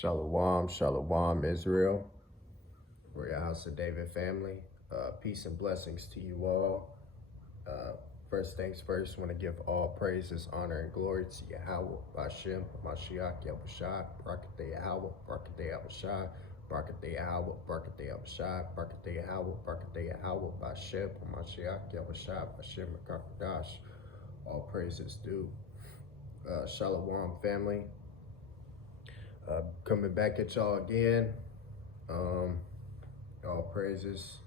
Shalom, shalom, Israel. For your House of David family. Peace and blessings to you all. First things first, want to give all praises, honor, and glory to Yahweh, Bashem, Mashiach, Yahushua, Barakateh Yahweh, Barakateh Yahushua, Barakateh Yahweh, Barakateh Yahushua, Barakateh Yahweh, Barakateh Yahweh, Bashem, Mashiach, Yahushua, Bashem, Makakadash. All praises due. Shalom, family. Coming back at y'all again. All praises.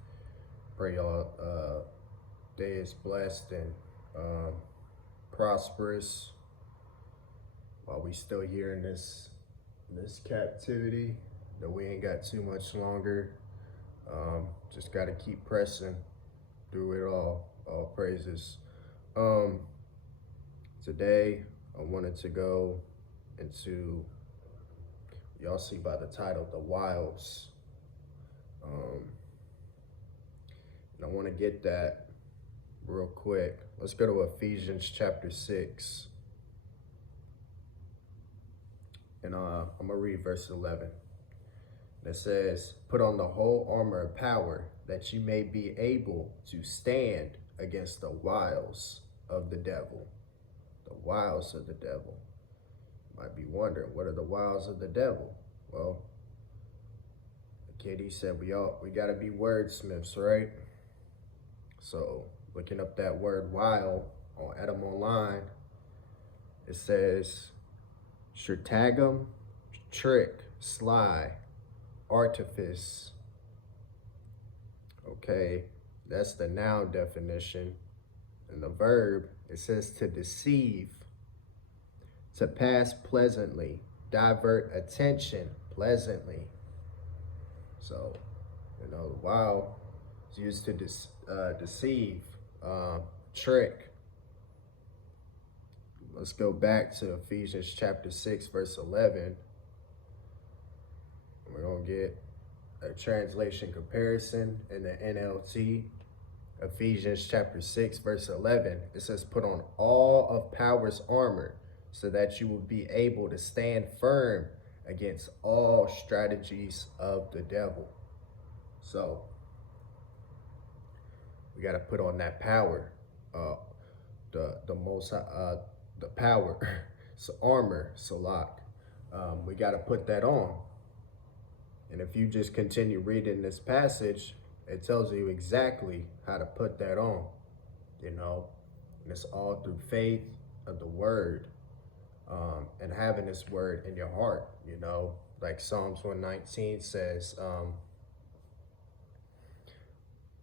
Pray y'all day is blessed and prosperous while we still here in this captivity. That we ain't got too much longer. Just got to keep pressing through it all. All praises. Today I wanted to go into, y'all see by the title, the Wiles. And I want to get that real quick. Let's go to Ephesians chapter 6. And I'm going to read verse 11. It says, "Put on the whole armor of power, that you may be able to stand against the wiles of the devil." The wiles of the devil. You might be wondering, what are the wiles of the devil? Well, the kid, he said we got to be wordsmiths, right? So looking up that word wile on Adam Online, it says stratagem, trick, sly, artifice. Okay, that's the noun definition. And the verb, it says to deceive, to pass pleasantly, divert attention pleasantly. So, the wile is used to deceive, trick. Let's go back to Ephesians chapter 6, verse 11. We're going to get a translation comparison in the NLT. Ephesians chapter 6, verse 11. It says, "Put on all of power's armor, so that you will be able to stand firm against all strategies of the devil." So we got to put on that power, the power, so armor, salak. We got to put that on. And if you just continue reading this passage, it tells you exactly how to put that on, and it's all through faith of the word, and having this word in your heart, like Psalms 119 says,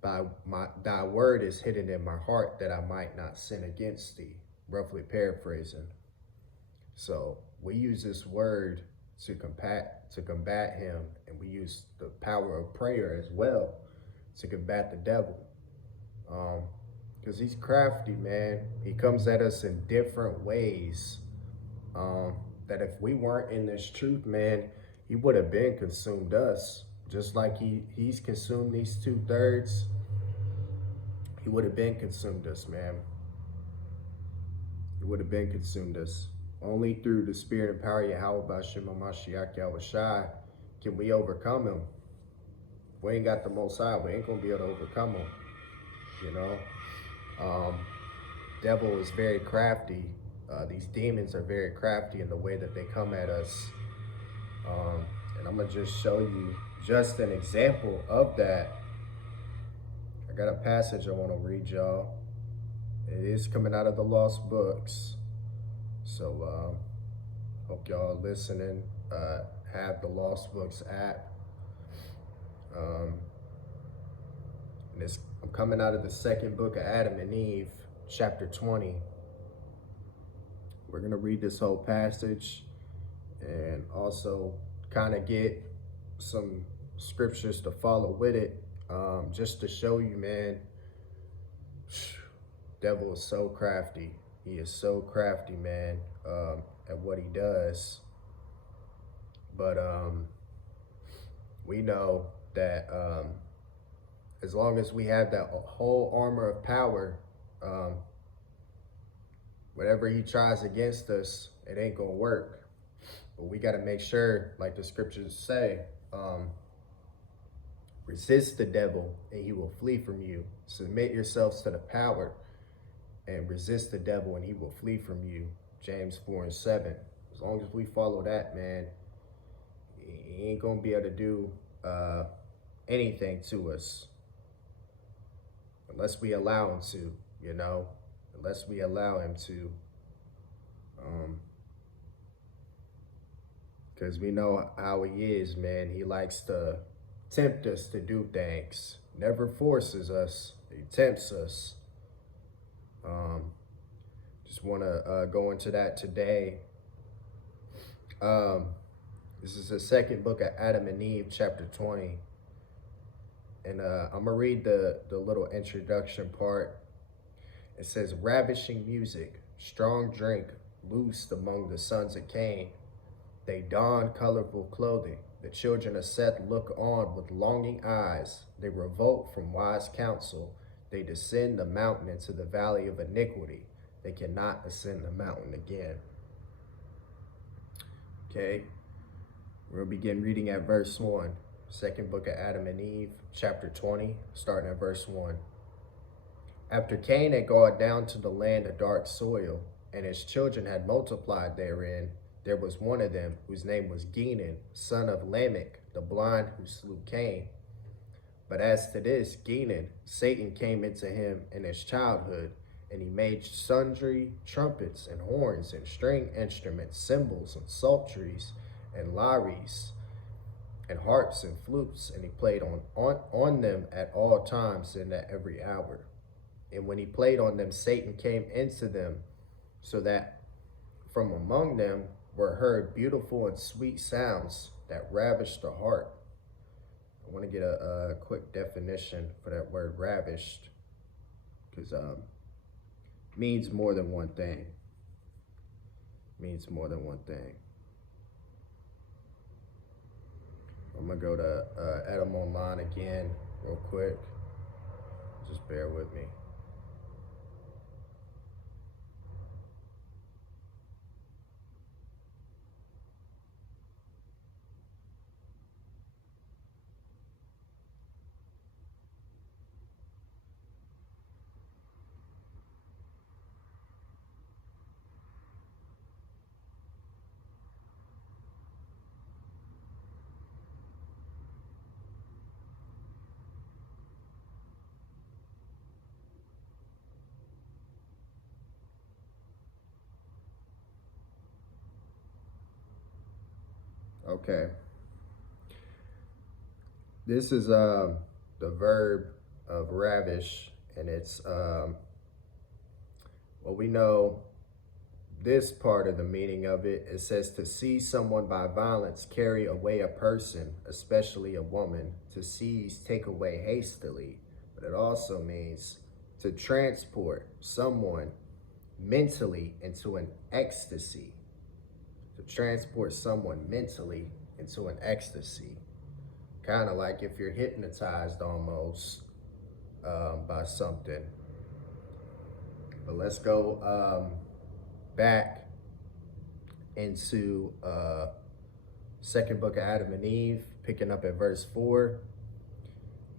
thy word is hidden in my heart, that I might not sin against thee, roughly paraphrasing. So we use this word to combat him, and we use the power of prayer as well to combat the devil, because he's crafty, man. He comes at us in different ways, that if we weren't in this truth, man, he would have been consumed us. Just like he's consumed these 2/3, he would have been consumed us, man. He would have been consumed us. Only through the spirit and power of Yahweh Bashem Mashiach Yahushua can we overcome him. If we ain't got the Most High, we ain't gonna be able to overcome him. Devil is very crafty. These demons are very crafty in the way that they come at us. And I'm gonna just show you just an example of that. I got a passage I want to read y'all. It is coming out of the Lost Books. So hope y'all listening, have the Lost Books app. And I'm coming out of the second book of Adam and Eve, chapter 20. We're gonna read this whole passage and also kind of get some scriptures to follow with it, just to show you, man, devil is so crafty. He is so crafty, man, at what he does. But we know that as long as we have that whole armor of power, whatever he tries against us, it ain't gonna work. But we got to make sure, like the scriptures say, resist the devil and he will flee from you. Submit yourselves to the power and resist the devil and he will flee from you. James 4:7. As long as we follow that, man, he ain't going to be able to do anything to us unless we allow him to, unless we allow him to. Because we know how he is, man. He likes to tempt us to do things. Never forces us. He tempts us. Just want to go into that today. This is the second book of Adam and Eve, chapter 20. And I'm going to read the little introduction part. It says, ravishing music, strong drink, loosed among the sons of Cain. They don colorful clothing. The children of Seth look on with longing eyes. They revolt from wise counsel. They descend the mountain into the valley of iniquity. They cannot ascend the mountain again. Okay, we'll begin reading at verse 1. Second book of Adam and Eve, chapter 20, starting at verse 1. After Cain had gone down to the land of dark soil, and his children had multiplied therein, there was one of them whose name was Genan, son of Lamech, the blind who slew Cain. But as to this Genan, Satan came into him in his childhood, and he made sundry trumpets and horns and string instruments, cymbals and psalteries and lyres and harps and flutes, and he played on them at all times and at every hour. And when he played on them, Satan came into them, so that from among them were heard beautiful and sweet sounds that ravished the heart. I want to get a quick definition for that word ravished, because means more than one thing. Means more than one thing. I'm gonna go to Adam Online again real quick. Just bear with me. Okay. This is the verb of ravish, and it's well, we know this part of the meaning of it. It says to seize someone by violence, carry away a person, especially a woman. To seize, take away hastily. But it also means to transport someone mentally into an ecstasy. To transport someone mentally into an ecstasy. Kind of like if you're hypnotized almost by something. But let's go back into second book of Adam and Eve, picking up at verse 4.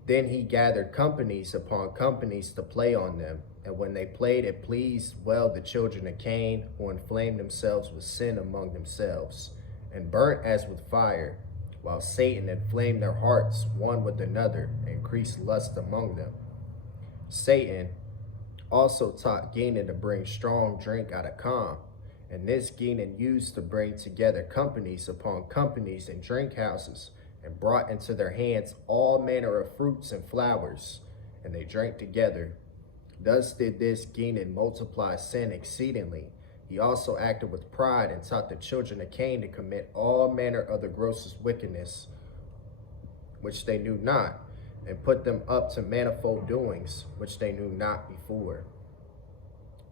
Then he gathered companies upon companies to play on them. And when they played, it pleased well the children of Cain, who inflamed themselves with sin among themselves, and burnt as with fire, while Satan inflamed their hearts one with another, and increased lust among them. Satan also taught Genan to bring strong drink out of calm, and this Genan used to bring together companies upon companies in drink houses, and brought into their hands all manner of fruits and flowers, and they drank together. Thus did this Genan multiply sin exceedingly. He also acted with pride and taught the children of Cain to commit all manner of the grossest wickedness, which they knew not, and put them up to manifold doings, which they knew not before.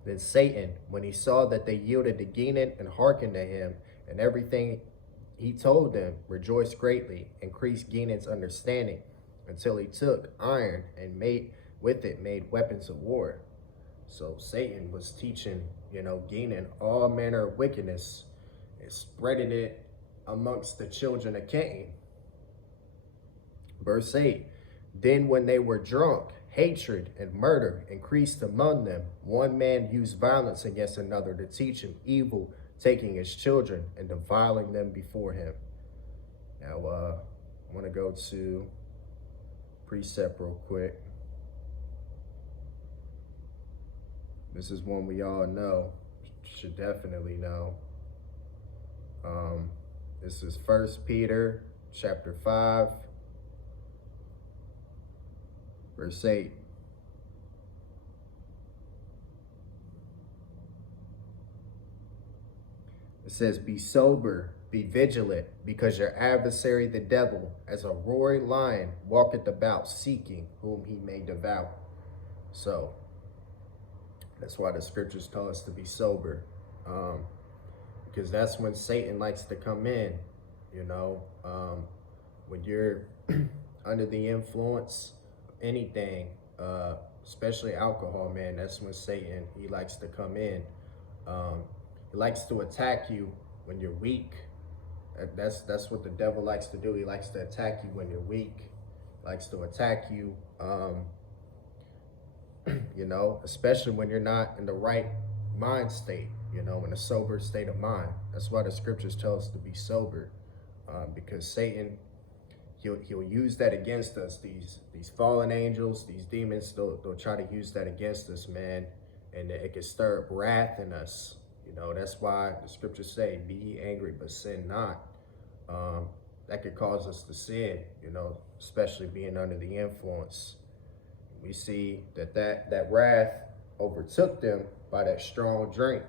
Then Satan, when he saw that they yielded to Genan and hearkened to him, and everything he told them, rejoiced greatly, increased Genan's understanding, until he took iron and made weapons of war. So Satan was teaching, Genan all manner of wickedness and spreading it amongst the children of Cain. Verse 8, then when they were drunk, hatred and murder increased among them. One man used violence against another to teach him evil, taking his children and defiling them before him. Now, I want to go to precept real quick. This is one we all know, should definitely know. This is 1 Peter chapter 5, verse 8. It says, be sober, be vigilant, because your adversary the devil, as a roaring lion, walketh about seeking whom he may devour. So that's why the scriptures tell us to be sober, because that's when Satan likes to come in. You know, when you're under the influence of anything, especially alcohol, man, that's when Satan, he likes to come in. He likes to attack you when you're weak. That's what the devil likes to do. He likes to attack you when you're weak. He likes to attack you, you know, especially when you're not in the right mind state, you know, in a sober state of mind. That's why the scriptures tell us to be sober, because Satan, he'll use that against us. These fallen angels, these demons, they'll try to use that against us, man, and it can stir up wrath in us. You know, that's why the scriptures say, be ye angry, but sin not. That could cause us to sin, you know, especially being under the influence. We see that wrath overtook them by that strong drink.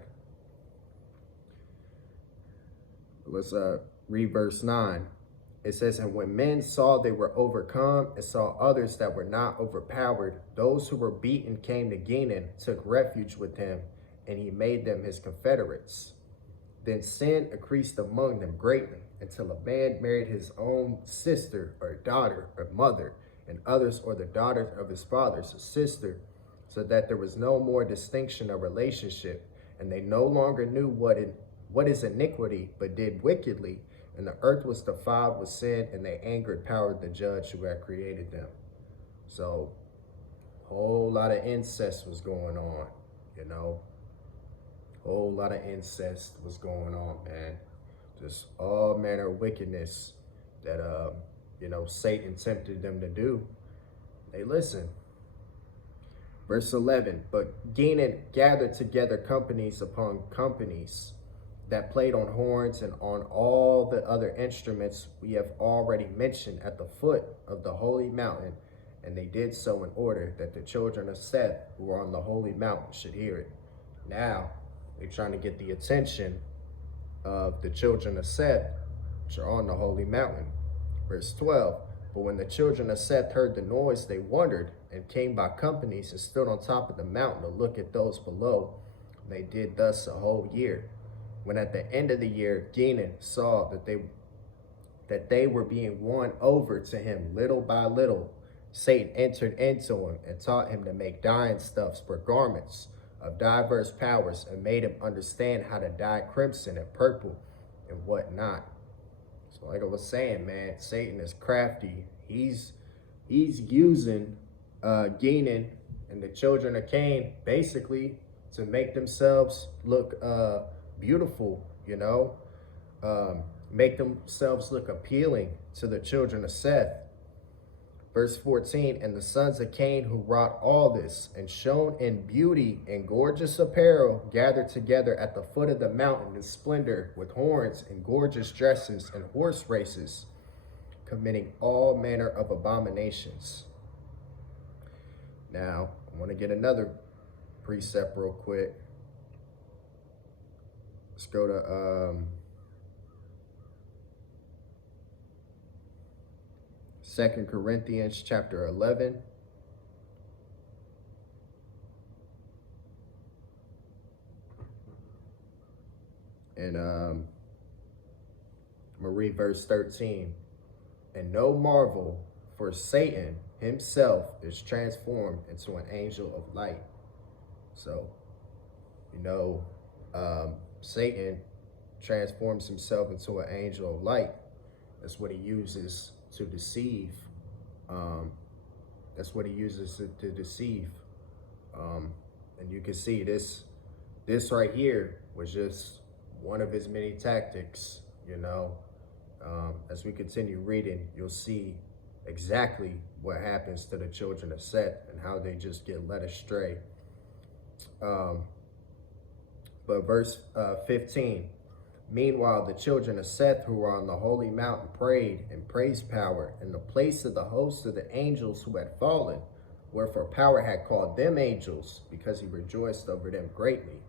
Let's read verse 9. It says, and when men saw they were overcome and saw others that were not overpowered, those who were beaten came to Gideon, took refuge with him, and he made them his confederates. Then sin increased among them greatly, until a man married his own sister or daughter or mother, and others or the daughters of his father's sister, so that there was no more distinction of relationship, and they no longer knew what is iniquity, but did wickedly, and the earth was defiled with sin, and they angered power the judge who had created them. So a whole lot of incest was going on, you know. Whole lot of incest was going on, man. Just all manner of wickedness that, you know, Satan tempted them to do. They listened. Verse 11, but Gideon gathered together companies upon companies that played on horns and on all the other instruments we have already mentioned at the foot of the holy mountain. And they did so in order that the children of Seth, who were on the holy mountain, should hear it. Now, they're trying to get the attention of the children of Seth, which are on the holy mountain. Verse 12, but when the children of Seth heard the noise, they wondered and came by companies and stood on top of the mountain to look at those below. They did thus a whole year. When at the end of the year, Gideon saw that they were being won over to him little by little, Satan entered into him and taught him to make dyeing stuffs for garments of diverse powers, and made him understand how to dye crimson and purple and whatnot. So like I was saying, man, Satan is crafty. He's using Gideon and the children of Cain basically to make themselves look beautiful, you know, make themselves look appealing to the children of Seth. Verse 14, and the sons of Cain who wrought all this and shone in beauty and gorgeous apparel gathered together at the foot of the mountain in splendor with horns and gorgeous dresses and horse races, committing all manner of abominations. Now, I want to get another precept real quick. Let's go to 2 Corinthians chapter 11. And I'm going to read verse 13. And no marvel, for Satan himself is transformed into an angel of light. So, you know, Satan, transforms himself into an angel of light. That's what he uses to deceive. That's what he uses to deceive. And you can see this right here was just one of his many tactics, you know. As we continue reading, you'll see exactly what happens to the children of Seth and how they just get led astray. But verse 15, meanwhile, the children of Seth who were on the holy mountain prayed and praised power in the place of the host of the angels who had fallen, wherefore power had called them angels, because he rejoiced over them greatly.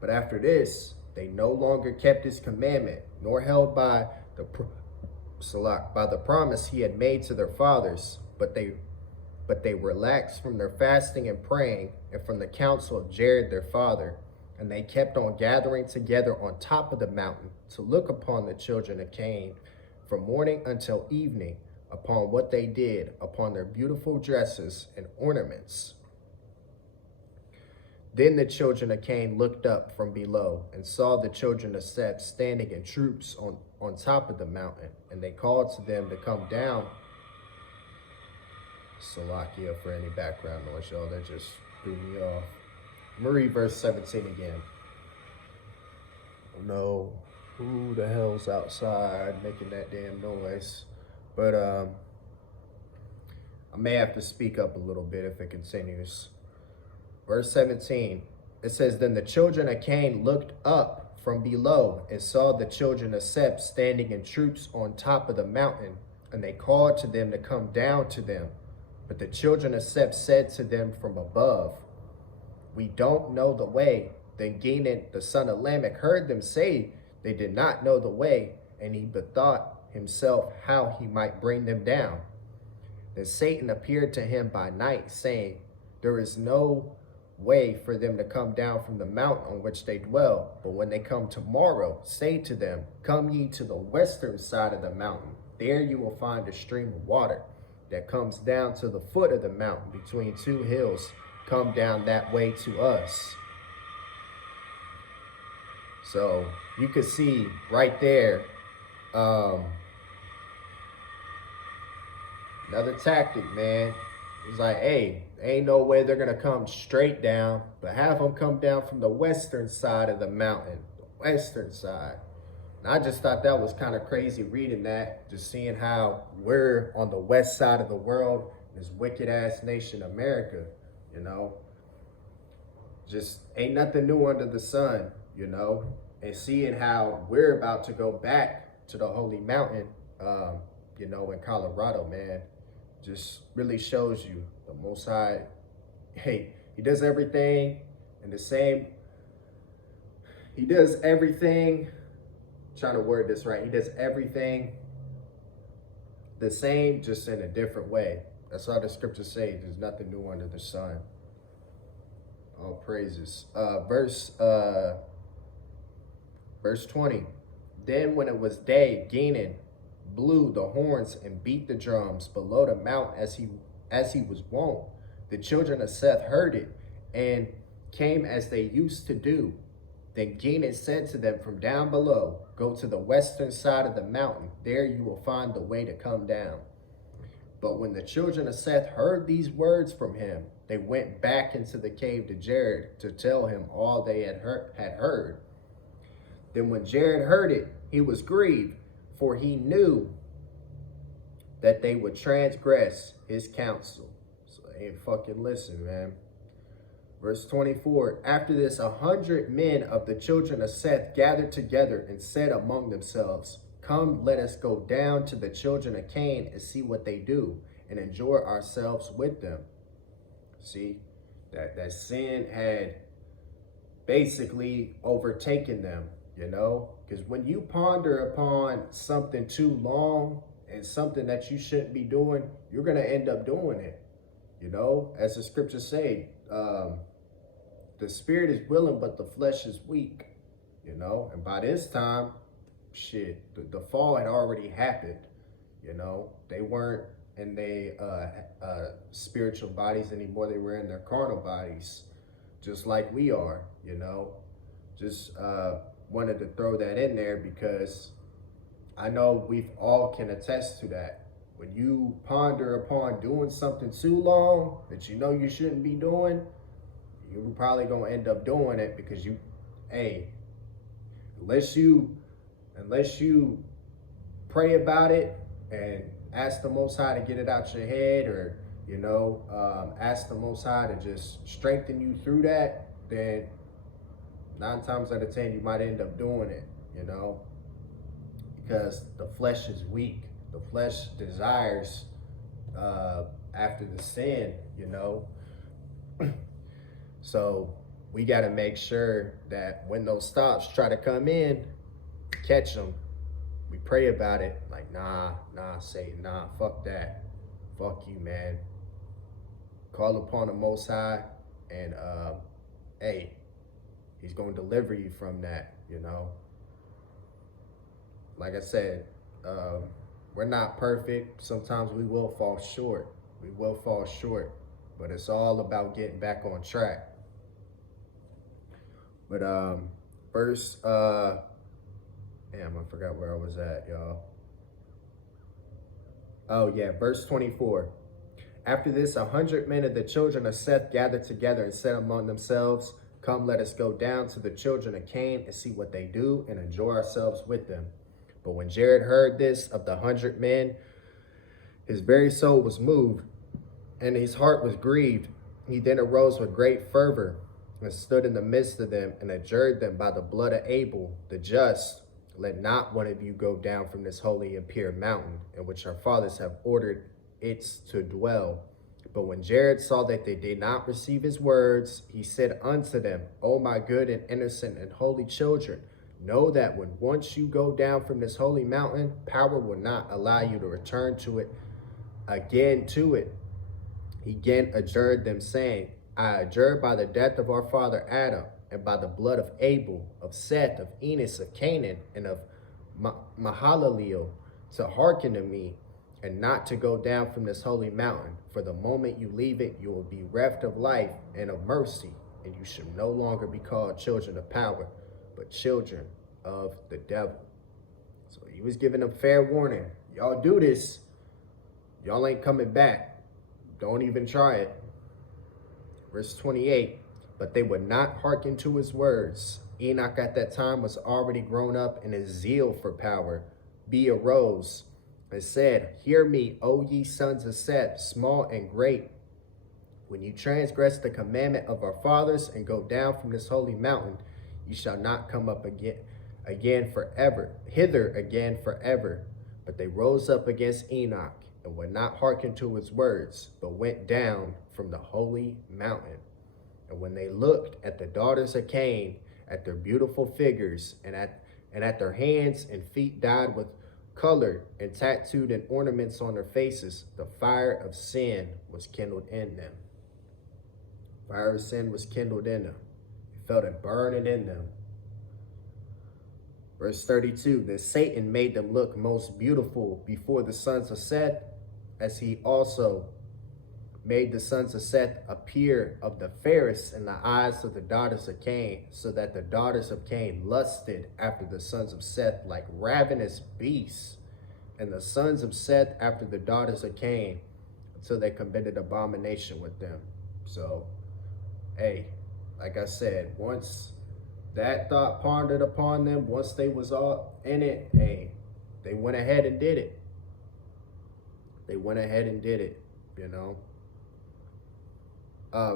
But after this, they no longer kept his commandment, nor held by the promise he had made to their fathers, but they relaxed from their fasting and praying, and from the counsel of Jared their father, and they kept on gathering together on top of the mountain to look upon the children of Cain from morning until evening, upon what they did, upon their beautiful dresses and ornaments. Then the children of Cain looked up from below and saw the children of Seth standing in troops on top of the mountain, and they called to them to come down. Salakia for any background noise, y'all. That just threw me off. I'm gonna read verse 17 again. I don't know who the hell's outside making that damn noise, but I may have to speak up a little bit if it continues. Verse 17, it says, then the children of Cain looked up from below and saw the children of Seth standing in troops on top of the mountain, and they called to them to come down to them. But the children of Seth said to them from above, we don't know the way. Then Genan, the son of Lamech, heard them say they did not know the way, and he bethought himself how he might bring them down. Then Satan appeared to him by night, saying, there is no way for them to come down from the mountain on which they dwell. But when they come tomorrow, say to them, come ye to the western side of the mountain. There you will find a stream of water that comes down to the foot of the mountain between two hills. Come down that way to us. So you can see right there, another tactic, man. It's like, hey, ain't no way they're gonna come straight down, but have them come down from the western side of the mountain, the western side. And I just thought that was kind of crazy reading that, just seeing how we're on the west side of the world, this wicked ass nation, America, you know. Just ain't nothing new under the sun, you know. And seeing how we're about to go back to the holy mountain, you know, in Colorado, man, just really shows you the Most High. Hey, he does everything in the same. He does everything. I'm trying to word this right. He does everything the same, just in a different way. That's how the scriptures say. There's nothing new under the sun. All praises. Verse 20. Then when it was day, Genan blew the horns and beat the drums below the mount as he was wont. The children of Seth heard it and came as they used to do. Then Genan said to them from down below, go to the western side of the mountain. There you will find the way to come down. But when the children of Seth heard these words from him, they went back into the cave to Jared to tell him all they had heard. Then when Jared heard it, he was grieved, for he knew that they would transgress his counsel. So they ain't fucking listen, man. Verse 24, after this, 100 men of the children of Seth gathered together and said among themselves, come, let us go down to the children of Cain and see what they do, and enjoy ourselves with them. See, that sin had basically overtaken them, you know, because when you ponder upon something too long and something that you shouldn't be doing, you're going to end up doing it, you know, as the scriptures say, the spirit is willing, but the flesh is weak, you know, and by this time, shit, the fall had already happened, you know. They weren't in their spiritual bodies anymore. They were in their carnal bodies, just like we are, you know. Just wanted to throw that in there because I know we've all can attest to that. When you ponder upon doing something too long that you know you shouldn't be doing, you're probably gonna end up doing it because you, hey, unless you pray about it and ask the Most High to get it out your head, or ask the Most High to just strengthen you through that, then 9 times out of 10 you might end up doing it, because the flesh is weak. The flesh desires after the sin, So we got to make sure that when those thoughts try to come in, catch them. We pray about it, like, nah, Satan, nah, fuck that. Fuck you, man. Call upon the Most High, and hey, he's going to deliver you from that, Like I said, we're not perfect. Sometimes we will fall short. But it's all about getting back on track. But verse, damn, I forgot where I was at, y'all. Oh yeah, verse 24. After this, 100 men of the children of Seth gathered together and said among themselves, "Come, let us go down to the children of Cain and see what they do and enjoy ourselves with them." But when Jared heard this of the 100 men, his very soul was moved, and his heart was grieved. He then arose with great fervor and stood in the midst of them and adjured them by the blood of Abel, the just, "Let not one of you go down from this holy and pure mountain, in which our fathers have ordered it to dwell." But when Jared saw that they did not receive his words, he said unto them, "O my good and innocent and holy children, know that when once you go down from this holy mountain, power will not allow you to return to it again He again adjured them, saying, "I adjure by the death of our father Adam, and by the blood of Abel, of Seth, of Enos, of Canaan, and of Mahalaleel, to hearken to me, and not to go down from this holy mountain. For the moment you leave it, you will be reft of life and of mercy, and you shall no longer be called children of power, but children of the devil." So he was giving them fair warning. Y'all do this, y'all ain't coming back. Don't even try it. Verse 28, but they would not hearken to his words. Enoch at that time was already grown up, and his zeal for power. He arose and said, "Hear me, O ye sons of Seth, small and great. When you transgress the commandment of our fathers and go down from this holy mountain, you shall not come up again forever, hither again forever." But they rose up against Enoch and would not hearken to his words, but went down from the holy mountain. And when they looked at the daughters of Cain, at their beautiful figures, and at their hands and feet dyed with color and tattooed and ornaments on their faces, the fire of sin was kindled in them. Fire of sin was kindled in them. They felt it burning in them. Verse 32, then Satan made them look most beautiful before the sons of Seth, as he also made the sons of Seth appear of the fairest in the eyes of the daughters of Cain, so that the daughters of Cain lusted after the sons of Seth like ravenous beasts, and the sons of Seth after the daughters of Cain, until they committed abomination with them. So, hey, like I said, once that thought pondered upon them, once they was all in it, hey, they went ahead and did it.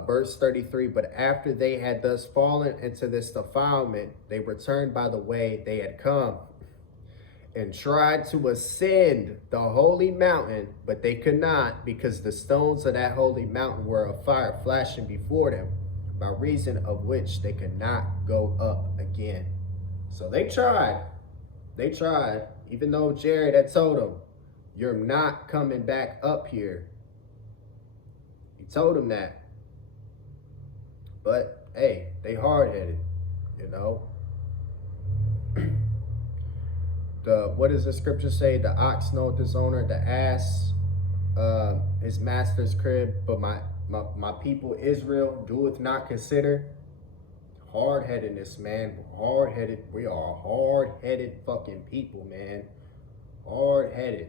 Verse 33, but after they had thus fallen into this defilement, they returned by the way they had come and tried to ascend the holy mountain, but they could not, because the stones of that holy mountain were of fire flashing before them, by reason of which they could not go up again. So they tried, even though Jared had told them, "You're not coming back up here." He told them that. But hey, they hard-headed, What does the scripture say? The ox knoweth his owner, the ass his master's crib, but my people Israel doeth not consider. hard-headedness, man. Hard-headed. We are hard-headed fucking people, man. Hard-headed.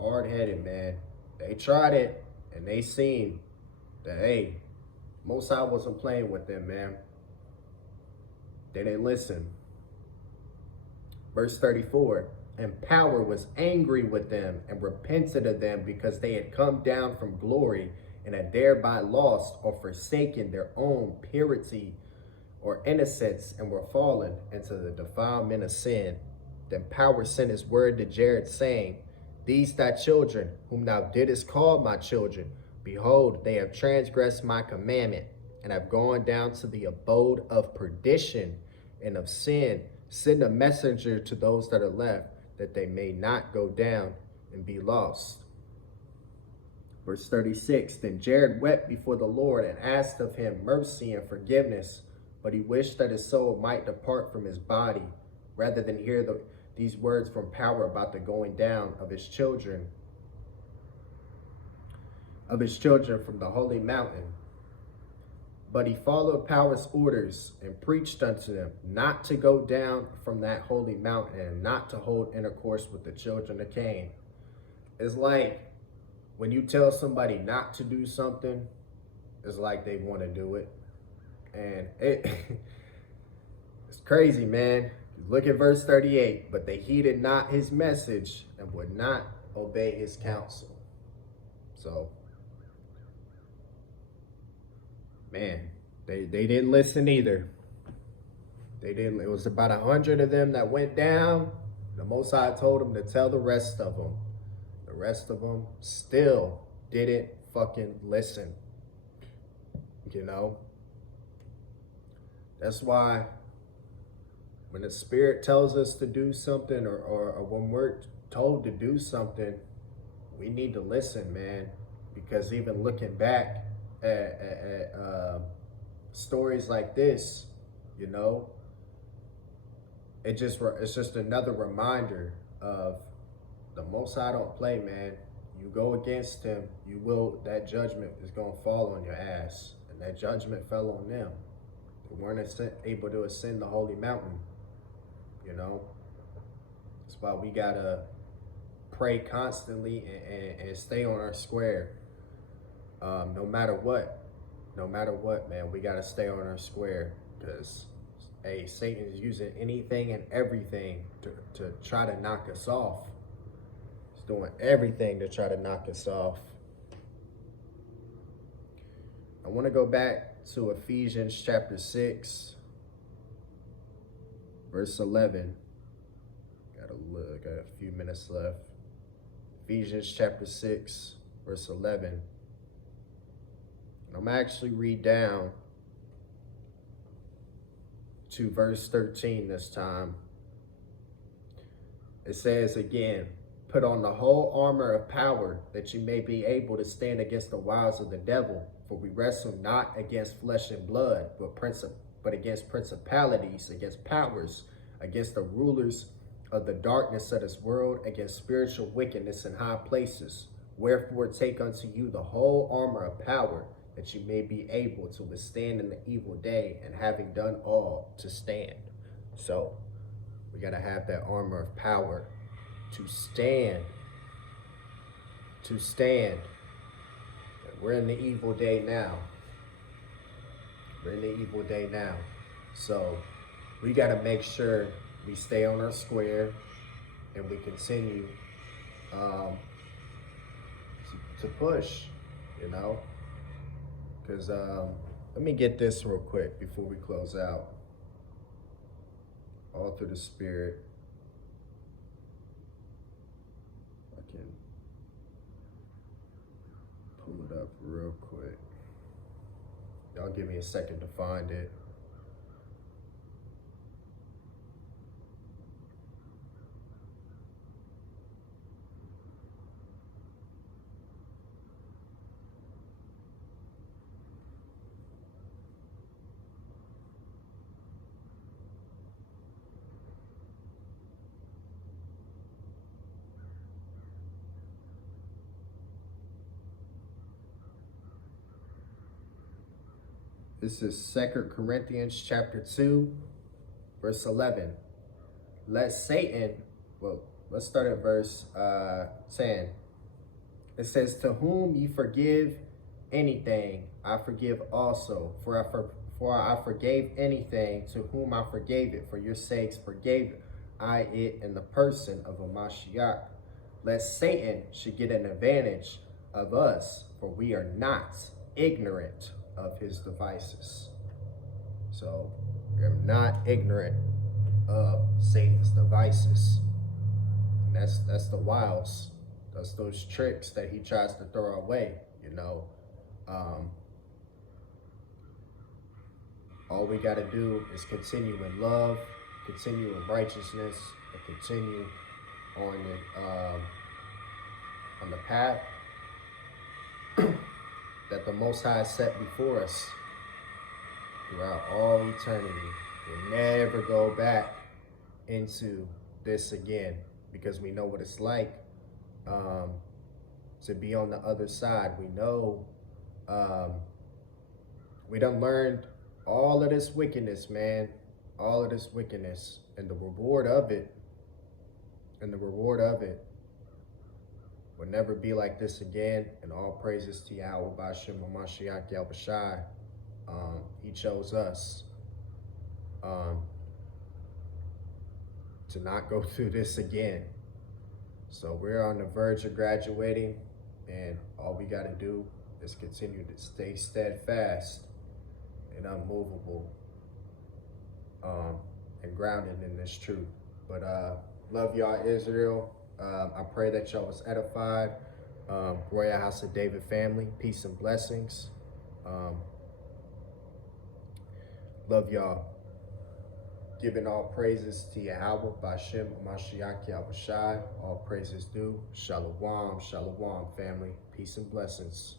Hard-headed, man. They tried it, and they seen that, hey, Most High wasn't playing with them, man. They didn't listen. Verse 34, and power was angry with them and repented of them because they had come down from glory and had thereby lost or forsaken their own purity or innocence and were fallen into the defilement of sin. Then power sent his word to Jared, saying, these thy children, whom thou didst call my children, behold, they have transgressed my commandment and have gone down to the abode of perdition and of sin. Send a messenger to those that are left, that they may not go down and be lost. Verse 36, then Jared wept before the Lord and asked of him mercy and forgiveness, but he wished that his soul might depart from his body, rather than hear these words from power about the going down of his children from the holy mountain. But he followed Power's orders and preached unto them not to go down from that holy mountain and not to hold intercourse with the children of Cain. It's like when you tell somebody not to do something, it's like they want to do it. And it's crazy, man. Look at verse 38. But they heeded not his message and would not obey his counsel. So, man, they didn't listen either. They didn't. It was about 100 of them that went down. The Most High told them to tell the rest of them. The rest of them still didn't fucking listen. You know? That's why when the Spirit tells us to do something, or when we're told to do something, we need to listen, man. Because even looking back at stories like this, you know, it's just another reminder of the Most High don't play, man. You go against him, that judgment is going to fall on your ass. And that judgment fell on them. They weren't able to ascend the holy mountain, you know. That's why we got to pray constantly and stay on our square. No matter what, man, we got to stay on our square, because, hey, Satan is using anything and everything to try to knock us off. He's doing everything to try to knock us off. I want to go back to Ephesians chapter 6, verse 11. Got a few minutes left. Ephesians chapter 6, verse 11. I'm going to actually read down to verse 13 this time. It says again, put on the whole armor of power, that you may be able to stand against the wiles of the devil. For we wrestle not against flesh and blood, but against principalities, against powers, against the rulers of the darkness of this world, against spiritual wickedness in high places. Wherefore take unto you the whole armor of power, that you may be able to withstand in the evil day, and having done all, to stand. So we got to have that armor of power to stand. To stand. We're in the evil day now. We're in the evil day now. So we got to make sure we stay on our square and we continue to push, you know. Because let me get this real quick before we close out. All through the Spirit. I can pull it up real quick. Y'all give me a second to find it. This is 2 Corinthians chapter 2, verse 11. Let Satan, well, let's start at verse 10. It says, to whom ye forgive anything, I forgive also. For I forgave anything to whom I forgave it. For your sakes forgave I it in the person of a Mashiach. Lest Satan should get an advantage of us, for we are not ignorant of his devices. So we're not ignorant of Satan's devices. And that's the wiles. That's those tricks that he tries to throw our way, you know. All we got to do is continue in love, continue in righteousness, and continue on the path that the Most High set before us throughout all eternity. We'll never go back into this again, because we know what it's like to be on the other side. We know we done learned all of this wickedness, man, all of this wickedness, and the reward of it, will never be like this again. And all praises to Yahweh B'Shem Mashiach Yahushai. He chose us to not go through this again. So we're on the verge of graduating, and all we got to do is continue to stay steadfast and unmovable and grounded in this truth. But love y'all, Israel. I pray that y'all was edified. Royal House of David family, peace and blessings. Love y'all. Giving all praises to Yahweh B'Shem Mashiach Yahushai. All praises due. Shalom, shalom, family. Peace and blessings.